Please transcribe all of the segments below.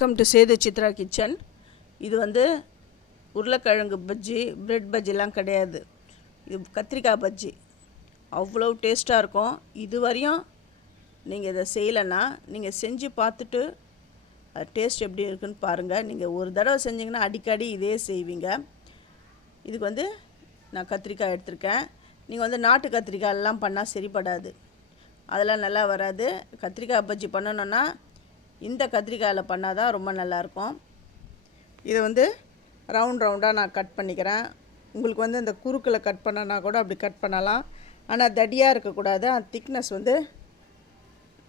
Welcome to Sethu Chitra kitchen இது வந்து உருளைக்கிழங்கு பஜ்ஜி பிரெட் பஜ்ஜிலாம் கிடையாது. இது கத்திரிக்காய் பஜ்ஜி. அவ்வளோ டேஸ்ட்டாக இருக்கும். இது வரையும் நீங்கள் இதை செய்யலைன்னா நீங்கள் செஞ்சு பார்த்துட்டு அது டேஸ்ட் எப்படி இருக்குன்னு பாருங்கள் நீங்கள் ஒரு தடவை செஞ்சீங்கன்னா அடிக்கடி இதே செய்வீங்க. இதுக்கு வந்து நான் கத்திரிக்காய் எடுத்திருக்கேன். நீங்கள் வந்து நாட்டு கத்திரிக்காய் எல்லாம் பண்ணால் சரிப்படாது. அதெல்லாம் நல்லா வராது. கத்திரிக்காய் பஜ்ஜி பண்ணணுன்னா இந்த கத்திரிக்காயில் பண்ணால் தான் ரொம்ப நல்லாயிருக்கும். இதை வந்து ரவுண்ட் ரவுண்டாக நான் கட் பண்ணிக்கிறேன். உங்களுக்கு வந்து இந்த குறுக்கில் கட் பண்ணனா கூட அப்படி கட் பண்ணலாம். ஆனால் தடியாக இருக்கக்கூடாது. அந்த திக்னஸ் வந்து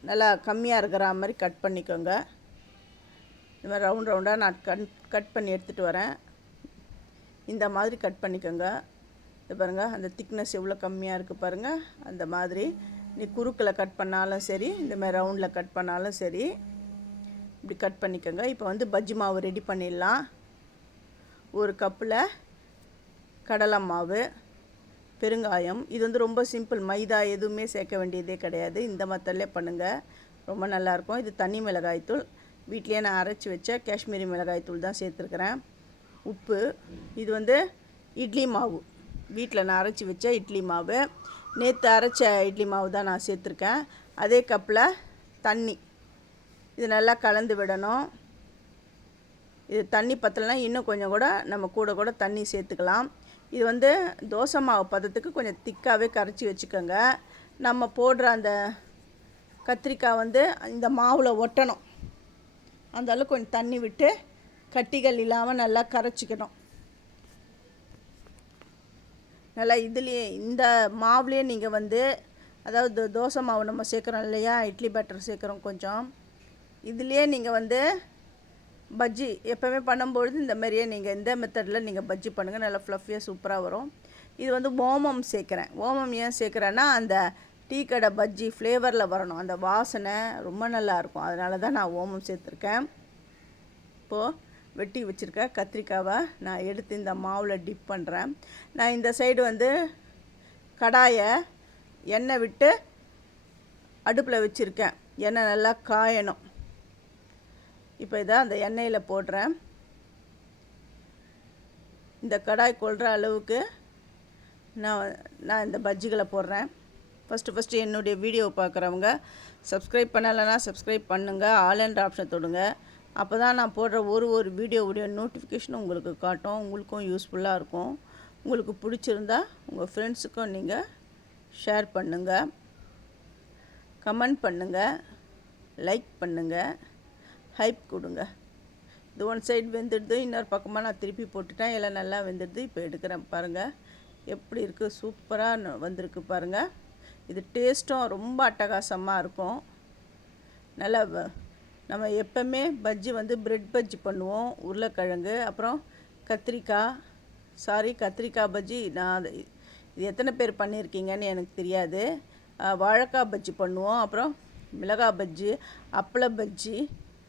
நல்லா கம்மியாக இருக்கிற மாதிரி கட் பண்ணிக்கோங்க. இந்த மாதிரி ரவுண்ட் ரவுண்டாக நான் கட் கட் பண்ணி எடுத்துகிட்டு வரேன். இந்த மாதிரி கட் பண்ணிக்கோங்க. இது பாருங்கள் அந்த திக்னஸ் எவ்வளோ கம்மியாக இருக்குது பாருங்கள் அந்த மாதிரி. நீ குறுக்கில் கட் பண்ணாலும் சரி இந்த மாதிரி ரவுண்டில் கட் பண்ணாலும் சரி இப்படி கட் பண்ணிக்கோங்க. இப்போ வந்து பஜ்ஜி மாவு ரெடி பண்ணிடலாம். ஒரு கப்பில் கடலை மாவு பெருங்காயம். இது வந்து ரொம்ப சிம்பிள். மைதா எதுவுமே சேர்க்க வேண்டியதே கிடையாது. இந்த மத்தல்லே பண்ணுங்கள் ரொம்ப நல்லாயிருக்கும் இது தனி மிளகாய்த்தூள் வீட்லேயே நான் அரைச்சி வச்ச காஷ்மீரி மிளகாய்த்தூள் தான் சேர்த்துருக்குறேன். உப்பு. இது வந்து இட்லி மாவு. வீட்டில் நான் அரைச்சி வச்ச இட்லி மாவு. நேற்று அரைச்ச இட்லி மாவு தான் நான் சேர்த்துருக்கேன். அதே கப்பில் தண்ணி. இது நல்லா கலந்து விடணும். இது தண்ணி பத்தலைனா இன்னும் கொஞ்சம் கூட நம்ம கூட கூட தண்ணி சேர்த்துக்கலாம். இது வந்து தோசை மாவு பதத்துக்கு கொஞ்சம் திக்காகவே கரைச்சி வச்சுக்கோங்க. நம்ம போடுற அந்த கத்திரிக்காய் வந்து இந்த மாவில் ஒட்டணும். அந்தளவுக்கு கொஞ்சம் தண்ணி விட்டு கட்டிகள் இல்லாமல் நல்லா கரைச்சிக்கணும். நல்லா இதுலேயே இந்த மாவுலேயே நீங்கள் வந்து அதாவது தோசை மாவு நம்ம சேர்க்குறோம் இல்லையா? இட்லி பேட்டர் சேர்க்குறோம் கொஞ்சம். இதுலேயே நீங்கள் வந்து பஜ்ஜி எப்போவுமே பண்ணும்பொழுது இந்த மாதிரியே நீங்கள் இந்த மெத்தடில் நீங்கள் பஜ்ஜி பண்ணுங்கள் நல்லா ஃப்ளஃபியாக சூப்பராக வரும். இது வந்து ஓமம் சேர்க்குறேன். ஓமம் ஏன் சேர்க்குறேன்னா அந்த டீ கடை பஜ்ஜி ஃப்ளேவரில் வரணும். அந்த வாசனை ரொம்ப நல்லாயிருக்கும் அதனால தான் நான் ஓமம் சேர்த்துருக்கேன். இப்போது வெட்டி வச்சுருக்க கத்திரிக்காவை நான் எடுத்து இந்த மாவில் டிப் பண்ணுறேன் நான் இந்த சைடு வந்து கடாயை எண்ணெய் விட்டு அடுப்பில் வச்சுருக்கேன். எண்ணெய் நல்லா காயணும். இப்போ இதை அந்த எண்ணெயில் போடுறேன். இந்த கடாய் கொள்கிற அளவுக்கு நான் நான் இந்த பஜ்ஜிகளை போடுறேன். ஃபஸ்ட்டு ஃபஸ்ட்டு என்னுடைய வீடியோவை பார்க்குறவங்க சப்ஸ்கிரைப் பண்ணலைன்னா சப்ஸ்கிரைப் பண்ணுங்கள் ஆல் என்ற ஆப்ஷன் தொடுங்க. அப்போ தான் நான் போடுற ஒரு ஒரு வீடியோவுடைய நோட்டிஃபிகேஷனும் உங்களுக்கு காட்டும் உங்களுக்கும் யூஸ்ஃபுல்லாக இருக்கும். உங்களுக்கு பிடிச்சிருந்தா உங்கள் ஃப்ரெண்ட்ஸுக்கும் நீங்கள் ஷேர் பண்ணுங்கள் கமெண்ட் பண்ணுங்கள் லைக் பண்ணுங்கள் ஹைப் கொடுங்க. இது ஒன் சைடு வெந்துடுது இன்னொரு பக்கமாக நான் திருப்பி போட்டுட்டேன். எல்லாம் நல்லா வெந்துடுது இப்போ எடுக்கிறேன் பாருங்கள் எப்படி இருக்குது சூப்பராக வந்திருக்கு பாருங்கள் இது டேஸ்ட்டும் ரொம்ப அட்டகாசமாக இருக்கும். நல்லா நம்ம எப்போவுமே பஜ்ஜி வந்து பிரெட் பஜ்ஜி பண்ணுவோம் உருளைக்கிழங்கு அப்புறம் கத்திரிக்காய். சாரி கத்திரிக்காய் பஜ்ஜி நான் இது எத்தனை பேர் பண்ணியிருக்கீங்கன்னு எனக்கு தெரியாது. வாழைக்காய் பஜ்ஜி பண்ணுவோம் அப்புறம் மிளகாய் பஜ்ஜி அப்பள பஜ்ஜி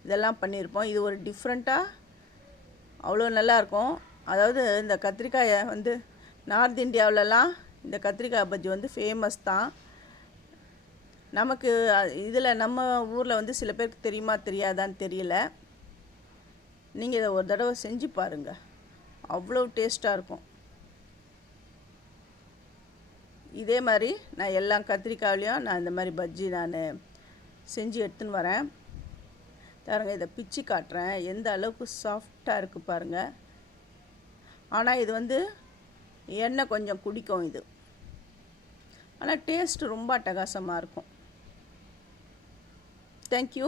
இதெல்லாம் பண்ணியிருப்போம். இது ஒரு டிஃப்ரெண்ட்டாக அவ்வளோ நல்லாயிருக்கும். அதாவது இந்த கத்திரிக்காயை வந்து நார்த் இந்தியாவிலலாம் இந்த கத்திரிக்காய் பஜ்ஜி வந்து ஃபேமஸ் தான். நமக்கு இதில் நம்ம ஊரில் வந்து சில பேருக்கு தெரியுமா தெரியாதான்னு தெரியல. நீங்கள் இதை ஒரு தடவை செஞ்சு பாருங்கள் அவ்வளோ டேஸ்ட்டாக இருக்கும். இதே மாதிரி நான் எல்லா கத்திரிக்காயிலையும் நான் இந்த மாதிரி பஜ்ஜி நான் செஞ்சு எடுத்துன்னு வரேன். பாருங்கள் இதை பிச்சு காட்டுறேன். எந்த அளவுக்கு சாஃப்டாக இருக்குது பாருங்கள் ஆனால் இது வந்து எண்ணெய் கொஞ்சம் குடிக்கும் இது. ஆனால் டேஸ்ட் ரொம்ப அட்டகாசமாக இருக்கும். தேங்க்யூ